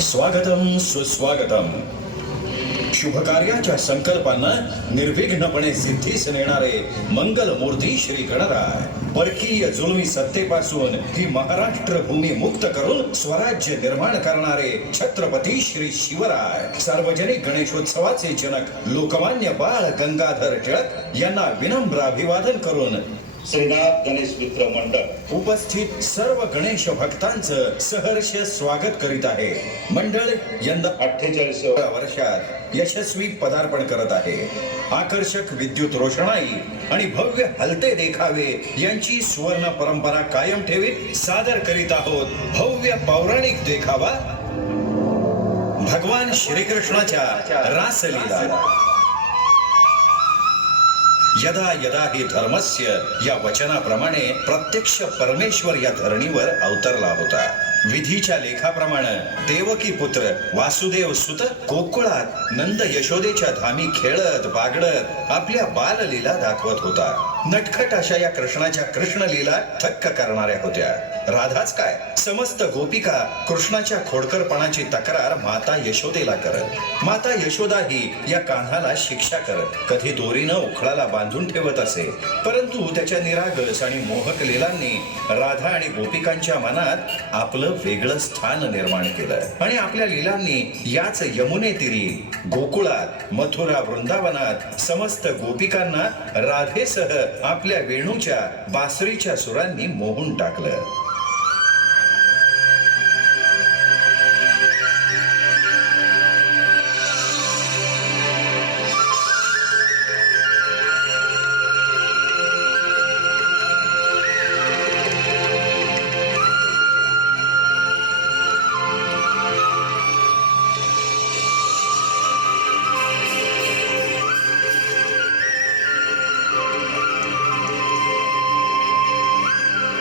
स्वागतम सुस्वागतम. शुभ कार्याच्या संकल्पांना निर्विघ्नपणे सिद्धीस नेणारे मंगलमूर्ती श्री गणराय परकीय जुलमी सत्तेपासून ही महाराष्ट्र भूमी मुक्त करून स्वराज्य निर्माण करणारे छत्रपती श्री शिवराय सार्वजनिक गणेशोत्सवाचे जनक लोकमान्य बाळ गंगाधर टिळक यांना विनम्र अभिवादन करून श्रीनाथ गणेश मित्र मंडळ उपस्थित सर्व गणेश भक्तांचं सहर्ष स्वागत करीत आहे. मंडळ यंदा 48व्या वर्षात यशस्वी पदार्पण करत आहे. आकर्षक विद्युत रोषणाई आणि भव्य हलते देखावे यांची सुवर्ण परंपरा कायम ठेवीत सादर करीत आहोत भव्य पौराणिक देखावा भगवान श्रीकृष्णाच्या रासलीला. यदा यदा हि धर्मस्य या वचनाप्रमाणे प्रत्यक्ष परमेश्वर या धरणीवर अवतरला होता. विधीच्या लेखाप्रमाणे देवकी पुत्र वासुदेव सुत गोकुळात नंद यशोदेच्या धामी खेळत बागडत आपल्या बाललीला दाखवत होता. नटखट अशा या कृष्णाच्या कृष्णलीला थक्क करणाऱ्या होत्या. राधाच काय, समस्त गोपिका कृष्णाच्या खोडकरपणाची तक्रार माता यशोदेला करत. माता यशोदा ही या कान्हाला शिक्षा करत कधी दोरीनं उखळाला बांधून ठेवत असे. परंतु त्याच्या निरागस आणि मोहक लीलांनी राधा आणि गोपिकांच्या मनात आपलं वेगळं स्थान निर्माण केलं आणि आपल्या लीलांनी याच यमुने तीरी गोकुळात मथुरा वृंदावनात समस्त गोपिकांना राधेसह आपल्या वेणूच्या बासरीच्या सुरांनी मोहून टाकलं.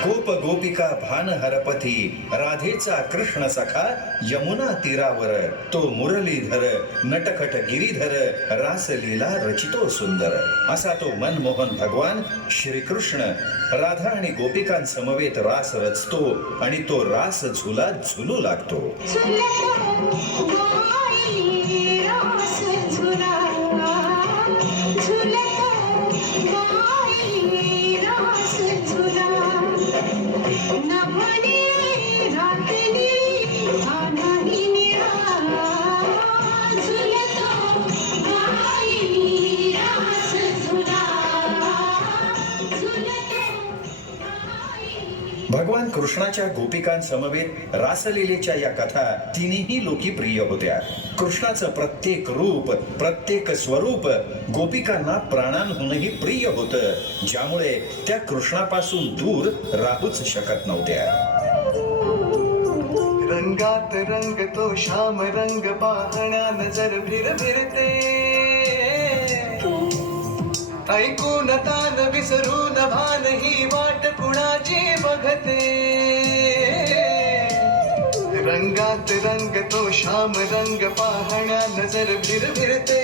गोप गोपिका भान हरपती राधेचा कृष्ण सखा यमुना तीरावर तो मुरलीधर नटखट गिरीधर रासलीला रचितो सुंदर. असा तो मनमोहन भगवान श्रीकृष्ण राधा आणि गोपिकांसमवेत रास रचतो आणि तो रास झुला झुलू लागतो. भगवान कृष्णाच्या गोपिकांसमवेत रासलीलेच्या या कथा तिन्ही लोकी प्रिय होत्या. कृष्णाचं प्रत्येक रूप प्रत्येक स्वरूप गोपिकांना प्राणांहूनही प्रिय होतं, ज्यामुळे त्या कृष्णापासून दूर राहूच शकत नव्हत्या. रंगात रंग तो श्याम रंग पाहण्या नजर फिरते ऐकून तान विसरून भान ही वाट कुणाची बघते. रंगात रंग तो श्याम रंग पाहण्या नजर फिरते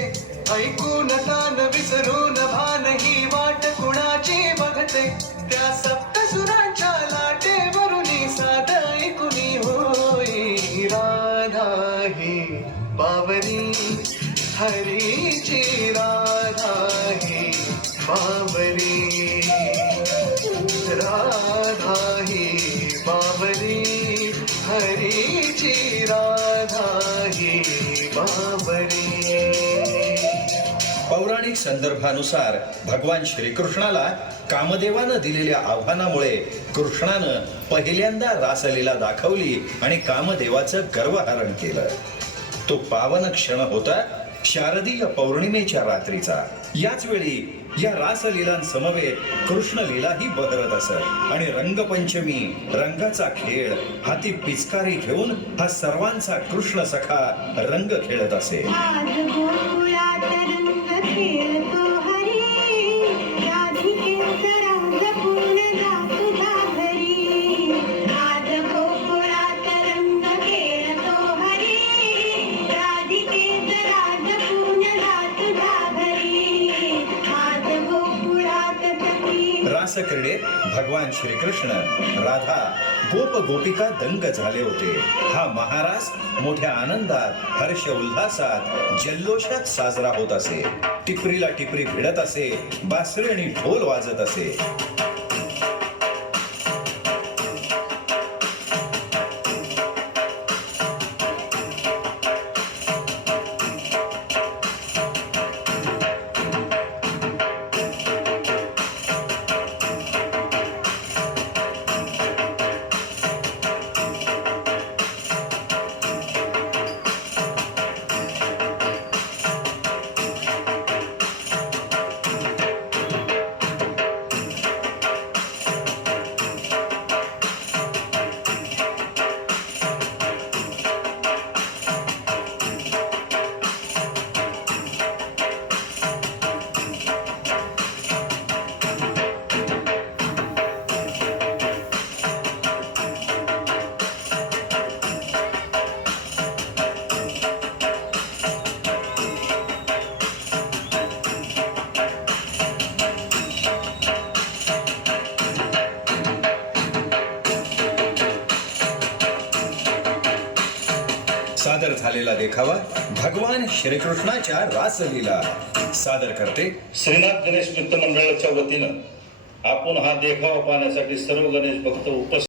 ऐकून तान विसरून भान ही वाट कुणाची बघते. त्या सप्तसुरांच्या लाटेवरून साध ऐकुनी होई राधा ही बावरी हरीची राधा ही बावरी राधा ही बावरी हरीची राधा ही बावरी. पौराणिक संदर्भानुसार भगवान श्रीकृष्णाला कामदेवानं दिलेल्या आव्हानामुळे कृष्णानं पहिल्यांदा रासलीला दाखवली आणि कामदेवाचं गर्वहरण केलं. तो पावन क्षण होता शारदीय पौर्णिमेच्या रात्रीचा. याच वेळी या रासलीलांसमवेत कृष्णलीलाही बहरत असत आणि रंगपंचमी रंगाचा खेळ हाती पिचकारी घेऊन हा सर्वांचा कृष्ण सखा रंग खेळत असे. रास क्रीडेत भगवान श्रीकृष्ण राधा गोप गोपिका दंग झाले होते. हा महारास मोठ्या आनंदात, हर्ष उल्हासात, जल्लोषात साजरा होत असे. टिपरीला टिपरी भिडत असे, बासरी आणि ढोल वाजत असे. सादर झालेला देखावा भगवान श्रीकृष्णाच्या रासलीला सादर करते श्रीनाथ गणेश मित्र मंडळाच्या वतीनं आपण हा देखावा पाहण्यासाठी सर्व गणेश भक्त उपस्थित